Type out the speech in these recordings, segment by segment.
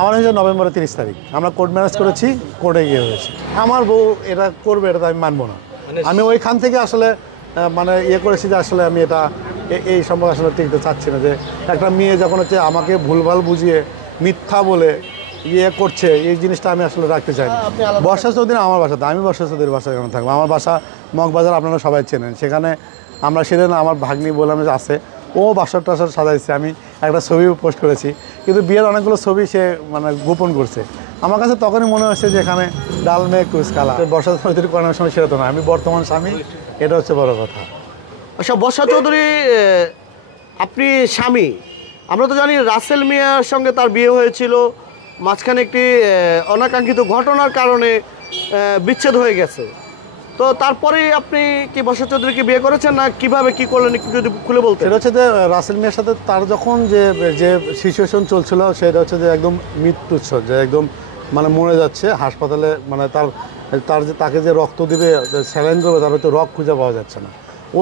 আমার হচ্ছে নভেম্বরের 30 তারিখ আমরা কোর্ট ম্যারেজ করেছি, কোর্টে গিয়ে হয়েছে। আমার বউ এটা করবে, এটা আমি মানবো না। আমি ওইখান থেকে আসলে মানে করেছি যে আসলে আমি এটা এই সম্পর্কে আসলে টিকতে চাচ্ছি না, যে একটা মেয়ে যখন হচ্ছে আমাকে ভুলভাল বুঝিয়ে মিথ্যা বলে করছে, এই জিনিসটা আমি আসলে রাখতে চাই না। বর্ষা চৌধুরী আমার বাসাতে, আমি বর্ষা চৌধুরীর বাসায় কেন থাকবো? আমার বাসা মগবাজার, আপনারা সবাই চেনেন। সেখানে আমরা সেদিন আমার ভাগ্নি বললাম যে আছে, ও বাসর টাসর সাজাইছে। আমি একটা ছবি পোস্ট করেছি, কিন্তু বিয়ের অনেকগুলো ছবি সে মানে গোপন করছে। আমার কাছে তখনই মনে হচ্ছে যে এখানে ডাল মেয়ে কুচ কালা। বর্ষা চৌধুরী করানোর সময় সেটা তো না, আমি বর্তমান স্বামী, এটা হচ্ছে বড় কথা। আচ্ছা, বর্ষা চৌধুরী আপনি স্বামী, আমরা তো জানি রাসেল মিয়ার সঙ্গে তার বিয়ে হয়েছিল, মাঝখানে একটি অনাকাঙ্ক্ষিত ঘটনার কারণে বিচ্ছেদ হয়ে গেছে। তো তারপরে আপনি কি বর্ষা চৌধুরীকে বিয়ে করেছেন, না কিভাবে কি করলেন একটু যদি খুলে বলতেন? সেটা হচ্ছে যে রাসেল মিয়ার সাথে তার যখন যে সিচুয়েশন চলছিল, সেটা হচ্ছে যে একদম মৃত্যুচ্ছ, যে একদম মানে মরে যাচ্ছে হাসপাতালে, মানে তাকে যে রক্ত দিবে, স্যালাইন করবে, তার হয়তো রক্ত খুঁজে পাওয়া যাচ্ছে না।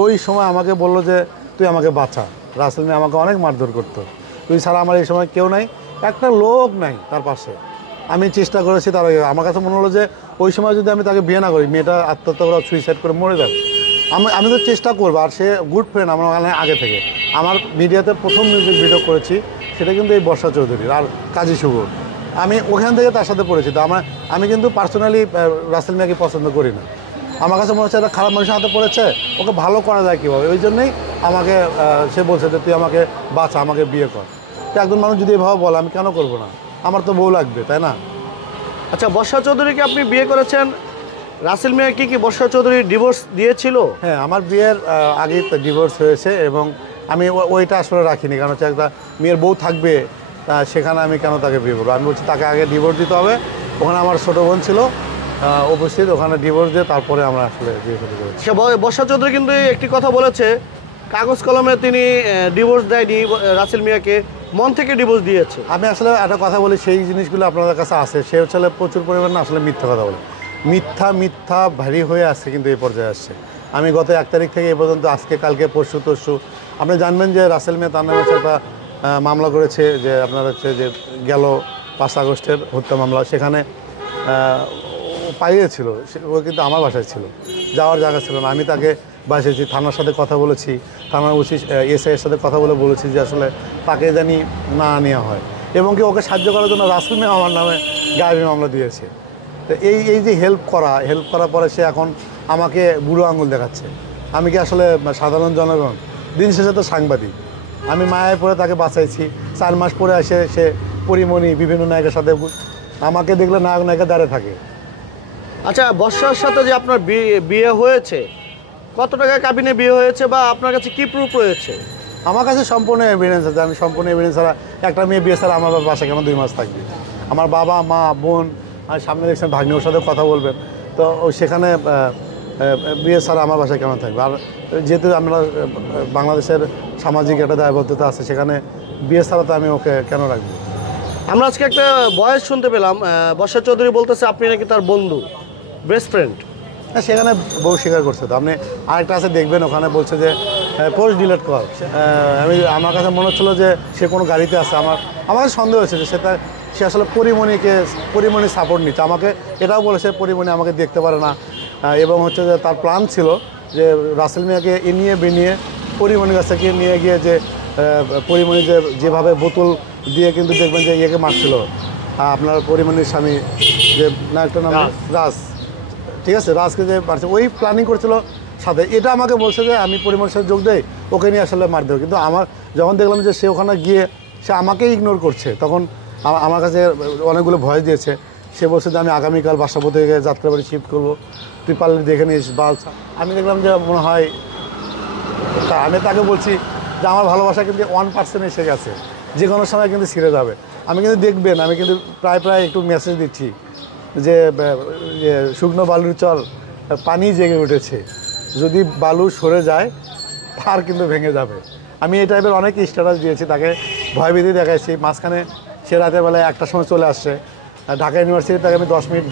ওই সময় আমাকে বললো যে তুই আমাকে বাঁচা। রাসেল মিয়া আমাকে অনেক মারধর করতো, তুই ছাড়া আমার এই সময় কেউ নাই, একটা লোক নাই তার পাশে। আমি চেষ্টা করেছি, তার আমার কাছে মনে হলো যে ওই সময় যদি আমি তাকে বিয়ে না করি, মেয়েটা আত্মহত্যা করে সুইসাইড করে মরে যাবে। আমি তো চেষ্টা করবো, আর সে গুড ফ্রেন্ড আমার ওখানে আগে থেকে। আমার মিডিয়াতে প্রথম মিউজিক ভিডিও করেছি, সেটা কিন্তু এই বর্ষা চৌধুরীর আর কাজী শুভ। আমি ওখান থেকে তার সাথে পড়েছি। তো আমি কিন্তু পার্সোনালি রাসেল মিয়াকে পছন্দ করি না। আমার কাছে মনে হচ্ছে একটা খারাপ মানুষের হাতে পড়েছে, ওকে ভালো করা যায় কীভাবে, ওই জন্যই আমাকে সে বলছে যে তুই আমাকে বাঁচা, আমাকে বিয়ে কর। তো একজন মানুষ যদি এভাবে বলে, আমি কেন করবো না? আমার তো বউ লাগবে, তাই না? আচ্ছা, বর্ষা চৌধুরীকে আপনি বিয়ে করেছেন, রাসেল মিয়া কি বর্ষা চৌধুরী ডিভোর্স দিয়েছিল? হ্যাঁ, আমার বিয়ের আগে ডিভোর্স হয়েছে, এবং আমি ওইটা আসলে রাখিনি। কারণ হচ্ছে একটা মেয়ের বউ থাকবে, সেখানে আমি কেন তাকে বিয়ে করবো? আমি বলছি তাকে আগে ডিভোর্স দিতে হবে। ওখানে আমার ছোটো বোন ছিল উপস্থিত, ওখানে ডিভোর্স দিয়ে তারপরে আমরা আসলে বিয়ে করতে করেছি। বর্ষা চৌধুরী কিন্তু একটি কথা বলেছে, কাগজ কলমে তিনি ডিভোর্স দেয়নি রাসেল মিয়াকে, মন থেকে ডিভোর্স দিয়েছে। আমি আসলে একটা কথা বলি, সেই জিনিসগুলো আপনাদের কাছে আছে, সে হচ্ছে প্রচুর পরিমাণে আসলে মিথ্যা কথা বলে। মিথ্যা ভারী হয়ে আসছে, কিন্তু এই পর্যায়ে আসছে। আমি গত 1 তারিখ থেকে এ পর্যন্ত, আজকে কালকে পরশু তরশু, আপনি জানবেন যে রাসেল মিয়া তার নামে একটা মামলা করেছে, যে আপনার হচ্ছে যে গেল 5 আগস্টের হত্যা মামলা। সেখানে পাইয়েছিল, ও কিন্তু আমার বাসায় ছিল, যাওয়ার জায়গা ছিল না। আমি তাকে বাসেছি, থানার সাথে কথা বলেছি, থানার এসআইয়ের সাথে কথা বলেছি যে আসলে তাকে জানি না নেওয়া হয়, এবং কি ওকে সাহায্য করার জন্য রাসেল মিয়া আমার নামে গায়েবী মামলা দিয়েছে। তো এই যে হেল্প করার পরে সে এখন আমাকে বুড়ো আঙুল দেখাচ্ছে। আমি কি আসলে সাধারণ জনগণ? দিন শেষে তো সাংবাদিক। আমি মায়ায় পড়ে তাকে বাঁচাইছি। 4 মাস পরে আসে সে পরিমণি বিভিন্ন নায়কের সাথে, আমাকে দেখলে নায়ক নায়িকা দাঁড়িয়ে থাকে। আচ্ছা, বর্ষার সাথে যে আপনার বিয়ে হয়েছে, কত টাকা কাবিনে বিয়ে হয়েছে, বা আপনার কাছে কি প্রুফ রয়েছে? আমার কাছে সম্পূর্ণ এভিডেন্স আছে। আমি সম্পূর্ণ এভিডেন্স ছাড়া, একটা মেয়ে বিয়ে ছাড়া আমার বাসায় কেন 2 মাস থাকবে? আমার বাবা মা বোন, আর সামনে দেখছেন ভাগ্নি, ওর সাথে কথা বলবেন, তো সেখানে বিয়ে ছাড়া আমার বাসায় কেন থাকবে? আর যেহেতু আমরা বাংলাদেশের সামাজিক একটা দায়বদ্ধতা আছে, সেখানে বিয়ে ছাড়া তো আমি ওকে কেন রাখবো? আমরা আজকে একটা ভয়েস শুনতে পেলাম, বর্ষা চৌধুরী বলতেছে আপনি নাকি তার বন্ধু, বেস্ট ফ্রেন্ড। হ্যাঁ, সেখানে বউ স্বীকার করছে। তো আপনি আরেকটা আছে দেখবেন, ওখানে বলছে যে পোস্ট ডিলিট কর। আমার কাছে মনে হচ্ছিলো যে সে কোনো গাড়িতে আছে। আমার সন্দেহ হয়েছে যে সে আসলে পরিমণি সাপোর্ট নিচ্ছে। আমাকে এটাও বলেছে পরিমণি আমাকে দেখতে পারে না, এবং হচ্ছে যে তার প্ল্যান ছিল যে রাসেল মিয়াকে বিনিয়ে পরিমণির কাছ থেকে নিয়ে গিয়ে, যে পরিমণি যেভাবে বোতল দিয়ে কিন্তু দেখবেন যে ইয়েকে মারছিল, আপনার পরিমণির স্বামী, যে না একটা নাম রাজ, ঠিক আছে, রাজকে যে মারছে, ওই প্ল্যানিং করছিল সাথে। এটা আমাকে বলছে যে আমি পরিমণির সাথে যোগ দেই, ওকে নিয়ে আসলে মার দেবো। কিন্তু আমার যখন দেখলাম যে সে ওখানে গিয়ে সে আমাকেই ইগনোর করছে, তখন আমার কাছে অনেকগুলো ভয় দিয়েছে। সে বলছে যে আমি আগামীকাল বাসাবো থেকে যাত্রাবাড়ি শিফট করবো, তুই পারলে দেখে নিস বাল। আমি দেখলাম যে মনে হয়, আমি তাকে বলছি যে আমার ভালোবাসা কিন্তু 1% এসে গেছে, যে কোনো সময় কিন্তু ছিঁড়ে যাবে। আমি কিন্তু দেখবেন, আমি কিন্তু প্রায় একটু মেসেজ দিচ্ছি যে শুকনো বালুর চর পানি জেগে উঠেছে, যদি বালু সরে যায় তার কিন্তু ভেঙে যাবে। আমি এই টাইপের অনেক স্ট্যাটাস দিয়েছি, তাকে ভয়ভীতি দেখাইছি। মাঝখানে সে রাতের বেলায় 1টার সময় চলে আসছে ঢাকা ইউনিভার্সিটি, তাকে আমি 10 মিনিট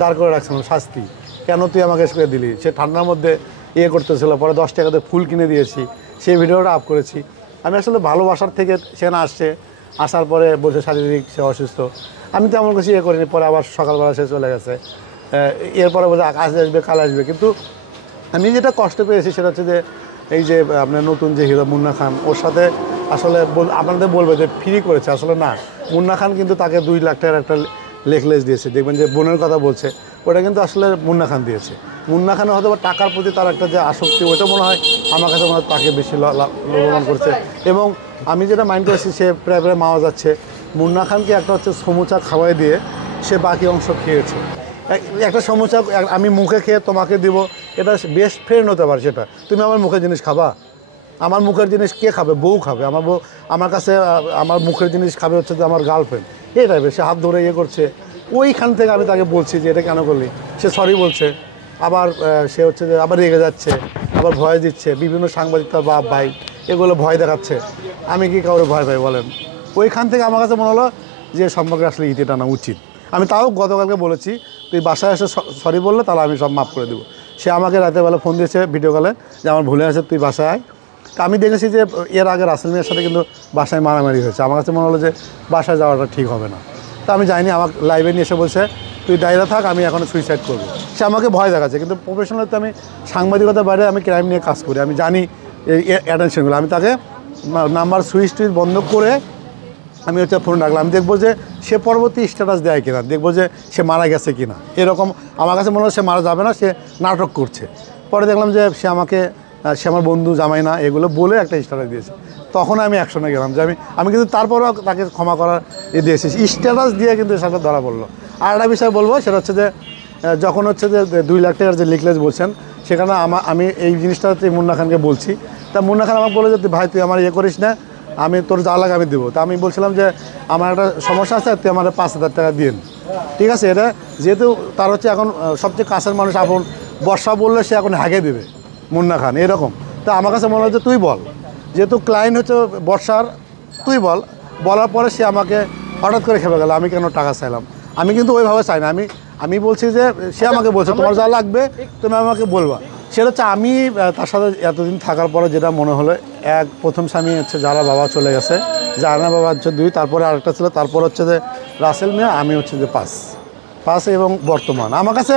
দাঁড় করে রাখছিলাম, শাস্তি কেন তুই আমাকে শুয়ে দিলি। সে ঠান্ডার মধ্যে করতেছিল, পরে 10 টাকাতে ফুল কিনে দিয়েছি, সেই ভিডিওটা আপ করেছি। আমি আসলে ভালোবাসার থেকে সেখানে আসছে, আসার পরে বলছে শারীরিক সে অসুস্থ। আমি তেমন কিছু ইয়ে করিনি, পরে আবার সকালবেলা সে চলে গেছে। এরপরে বলছে আজ আসবে কাল আসবে, কিন্তু আমি যেটা কষ্ট পেয়েছি সেটা হচ্ছে যে এই যে আপনার নতুন যে হিরো মুন্না খান, ওর সাথে আসলে আপনাদের বলবে যে ফ্রি করেছে, আসলে না। মুন্না খান কিন্তু তাকে 2 লাখ টাকার একটা নেকলেস দিয়েছে, দেখবেন যে বোনের কথা বলছে, ওটা কিন্তু আসলে মুন্না খান দিয়েছে। মুন্না খানের হয়তো বা টাকার প্রতি তার একটা যে আসক্তি, ওটা মনে হয় আমার কাছে মনে হয় তাকে বেশি লাভবান করছে। এবং আমি যেটা মাইন্ড করেছি, সে প্রায় প্রায় মাওয়া যাচ্ছে, মুন্না খানকে একটা হচ্ছে সমুচা খাওয়াই দিয়ে সে বাকি অংশ খেয়েছে। একটা সমস্যা আমি মুখে খেয়ে তোমাকে দিব, এটা বেস্ট ফ্রেন্ড হতে পারে। সেটা তুমি আমার মুখের জিনিস খাবা, আমার মুখের জিনিস কে খাবে? বউ খাবে। আমার বউ আমার কাছে আমার মুখের জিনিস খাবে হচ্ছে যে আমার গার্লফ্রেন্ড, এই টাইপের। সে হাত ধরে ইয়ে করছে, ওইখান থেকে আমি তাকে বলছি যে এটা কেন করলি, সে সরি বলছে। আবার সে হচ্ছে যে আবার রেগে যাচ্ছে, আবার ভয় দিচ্ছে, বিভিন্ন সাংবাদিক তার বাপ ভাই এগুলো ভয় দেখাচ্ছে। আমি কি কাউরে ভয় পাই বলেন? ওইখান থেকে আমার কাছে মনে হলো যে সম্পর্কে আসলে ইতি টানা উচিত। আমি তাও গতকালকে বলেছি, তুই বাসায় এসে সরি বললে তাহলে আমি সব মাফ করে দেবো। সে আমাকে রাতের বেলা ফোন দিয়েছে ভিডিও কলে যে আমার ভুলে আছে, তুই বাসায় আয়। তা আমি দেখেছি যে এর আগে রাসেল মিয়ার সাথে কিন্তু বাসায় মারামারি হয়েছে। আমার কাছে মনে হলো যে বাসায় যাওয়াটা ঠিক হবে না। তা আমি যাইনি। আমার লাইভে নিয়ে এসে বলছে তুই দায়রা থাক, আমি এখন সুইসাইড করবো। সে আমাকে ভয় দেখাচ্ছে, কিন্তু প্রফেশনাল তো আমি সাংবাদিকতার বাইরে আমি ক্রাইম নিয়ে কাজ করি, আমি জানি এই অ্যাটেনশনগুলো। আমি তাকে নাম্বার সুইচ টুইচ বন্ধ করে আমি হচ্ছে ফোন রাখলাম। আমি দেখবো যে সে পরবর্তী স্ট্যাটাস দেয় কিনা, দেখবো যে সে মারা গেছে কিনা। এরকম আমার কাছে মনে হয় সে মারা যাবে না, সে নাটক করছে। পরে দেখলাম যে সে আমাকে সে আমার বন্ধু জামাই না এগুলো বলে একটা স্ট্যাটাস দিয়েছে। তখন আমি অ্যাকশনে গেলাম যে আমি কিন্তু তারপরেও তাকে ক্ষমা করার দিয়েছি, স্ট্যাটাস দিয়ে কিন্তু সেটা ধরা পড়লো। আর একটা বিষয় বলবো, সেটা হচ্ছে যে যখন হচ্ছে যে 2 লাখ টাকার যে নেকলেস বলছেন, সেখানে আমি এই জিনিসটা মুন্না খানকে বলছি। তা মুন্না খান আমাকে বলে যে ভাই তুই আমার ইয়ে করিস না, আমি তোর যা লাগে আমি দেবো। তা আমি বলছিলাম যে আমার একটা সমস্যা আছে, তুই আমার 5,000 টাকা দিন, ঠিক আছে। এটা যেহেতু তার হচ্ছে এখন সবচেয়ে কাছের মানুষ আপন, বর্ষা বললে সে এখন হাগে দেবে মুন্না খান এরকম। তা আমার কাছে মনে হচ্ছে তুই বল, যেহেতু ক্লায়েন্ট হচ্ছে বর্ষার, তুই বল। বলার পরে সে আমাকে হঠাৎ করে খেপে গেল, আমি কেন টাকা চাইলাম। আমি কিন্তু ওইভাবে চাই না, আমি বলছি যে সে আমাকে বলছে তোমার যা লাগবে তুমি আমাকে বলবা। সেটা হচ্ছে আমি তার সাথে এতদিন থাকার পরে যেটা মনে হলো, প্রথম স্বামী হচ্ছে যারা বাবা চলে গেছে, জাহানা বাবা হচ্ছে 2, তারপরে আরেকটা ছিল, তারপর হচ্ছে যে রাসেল মিয়া, আমি হচ্ছে যে 5 এবং বর্তমান আমার কাছে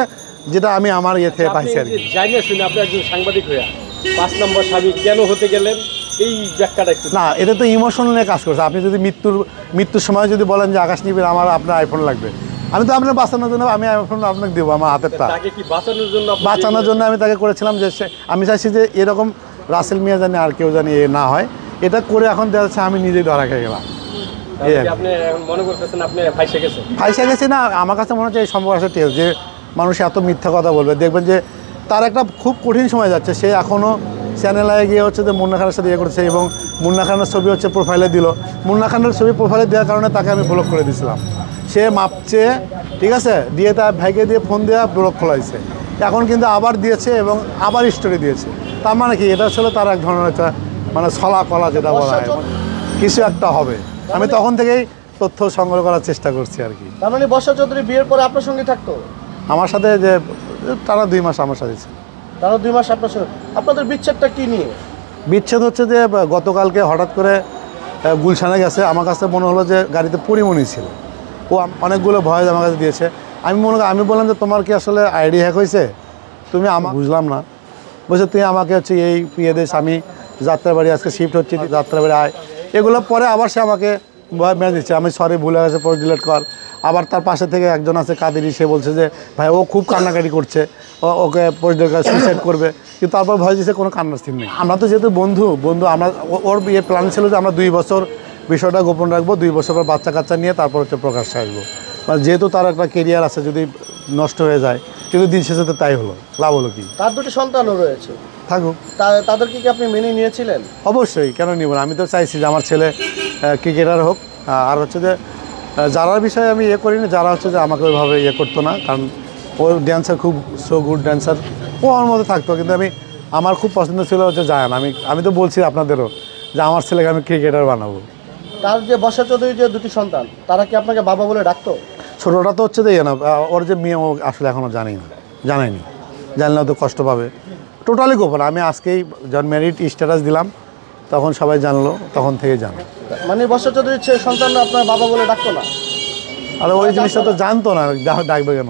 যেটা আমি আমার ইয়ে থেকে পাইছি আর কি। জানি না শুনে আপনি একজন সাংবাদিক হয়ে 5 নম্বর স্বামী কেন হতে গেলেন, এই ব্যাখ্যাটা একটু। না, এটা তো ইমোশনাল নিয়ে কাজ করছে। আপনি যদি মৃত্যুর সময় যদি বলেন যে আকাশ নিবেন আমার আপনার আইফোন লাগবে, আমি তো আপনার বাঁচানোর জন্য আমি আইফোন আপনাকে দেবো, আমার হাতেরটা তাকে কি বাঁচানোর জন্য বাঁচানোর জন্য আমি তাকে করেছিলাম। যে আমি চাইছি যে এরকম রাসেল মিয়া জানি আর কেউ জানি এ না হয়, এটা করে এখন দেখা যাচ্ছে আমি নিজেই ধরা খেয়ে গেলাম। আপনি এখন মনে করতেছেন আপনি ফাইসে গেছেন? ফাইসে গেছি না, আমার কাছে মনে হচ্ছে এই সম্পর্ক আছে টেস্ট, যে মানুষ এত মিথ্যা কথা বলবে। দেখবেন যে তার একটা খুব কঠিন সময় যাচ্ছে, সে এখনও চ্যানেলে গিয়ে হচ্ছে যে মুন্না খানের সাথে ইয়ে করছে, এবং মুন্না খানের ছবি হচ্ছে প্রোফাইলে দিল। মুন্না খানের ছবি প্রোফাইলে দেওয়ার কারণে তাকে আমি ব্লক করে দিয়েছিলাম। সে মাপছে, ঠিক আছে, দিয়ে তার ভাইকে দিয়ে ফোন দেওয়া ব্লক খোলাইছে। এখন কিন্তু আবার দিয়েছে এবং আবার স্টোরি দিয়েছে। তার মানে কি, এটা আসলে তার এক ধরনের একটা মানে ছলা কলা যেটা বলা হয়, কিছু একটা হবে। আমি তখন থেকেই তথ্য সংগ্রহ করার চেষ্টা করছি আর কি। তার মানে বর্ষা চৌধুরী বিয়ের পরে আপনার সঙ্গে থাকতো? আমার সাথে যে টানা 2 মাস আমার সাথে ছিল। তারা 2 মাস আপনার সঙ্গে। আপনাদের বিচ্ছেদটা কি নিয়ে? বিচ্ছেদ হচ্ছে যে গতকালকে হঠাৎ করে গুলশানে গেছে, আমার কাছে মনে হলো যে গাড়িতে পরিমণি ছিল, ও অনেকগুলো ভয়েস আমার কাছে দিয়েছে। আমি বললাম যে তোমার কি আসলে আইডি হ্যাক হয়েছে, তুমি আমার বুঝলাম না। বলছে তুই আমাকে হচ্ছে এই পিয়ে দেশ, আমি যাত্রাবাড়ি আজকে শিফট হচ্ছি, যাত্রাবাড়ি আয়, এগুলো পরে আবার সে আমাকে ভয় মেরে দিচ্ছে, আমি সরি ভুলে গেছে পোস্ট ডিলিট কর। আবার তার পাশে থেকে একজন আছে কাদেরি, সে বলছে যে ভাই ও খুব কান্নাকাটি করছে, ওকে পোস্ট ডিলিট করে সুইসাইড করবে, কিন্তু তারপর ভয় দিচ্ছে কোনো কান্নার সিন নেই। আমরা তো যেহেতু বন্ধু আমরা ওর বিয়ে প্ল্যান ছিল যে আমরা 2 বছর বিষয়টা গোপন রাখবো, 2 বছর পর বাচ্চা কাচ্চা নিয়ে তারপর হচ্ছে প্রকাশ্যে আসবো। মানে যেহেতু তার একটা কেরিয়ার আছে, যদি নষ্ট হয়ে যায়, কিন্তু দিন শেষে তো তাই হলো, লাভ হলো কি? তার 2টি সন্তানও রয়েছে, থাকুক। তাদেরকে কি আপনি মেনে নিয়েছিলেন? অবশ্যই, কেন নিব না? আমি তো চাইছি যে আমার ছেলে ক্রিকেটার হোক। আর হচ্ছে যে যারা বিষয়ে আমি ইয়ে করিনি, যারা হচ্ছে যে আমাকে ওইভাবে ইয়ে করতো না, কারণ ও ড্যান্সার, খুব সো গুড ড্যান্সার, ও আমার মধ্যে থাকতো। কিন্তু আমার খুব পছন্দ ছিল হচ্ছে জায়ান। আমি তো বলছি আপনাদেরও যে আমার ছেলেকে আমি ক্রিকেটার বানাবো। তার যে বর্ষা চৌধুরীর যে 2টি সন্তান, তারা কি আপনাকে বাবা বলে ডাকতো? ছোটোটা তো হচ্ছে যে ইয়ে না, ওর যে মেয়ে, ও আসলে এখনও জানায়নি, জানলেও তো কষ্ট পাবে। টোটালি গোপন। আমি আজকেই যখন ম্যারিড স্ট্যাটাস দিলাম, তখন সবাই জানলো, তখন থেকে জানো। মানে বর্ষা চৌধুরীর সন্তানরা আপনার বাবা বলে ডাকতো না? আর ওই জিনিসটা তো জানতো না, ডাকবে কেন।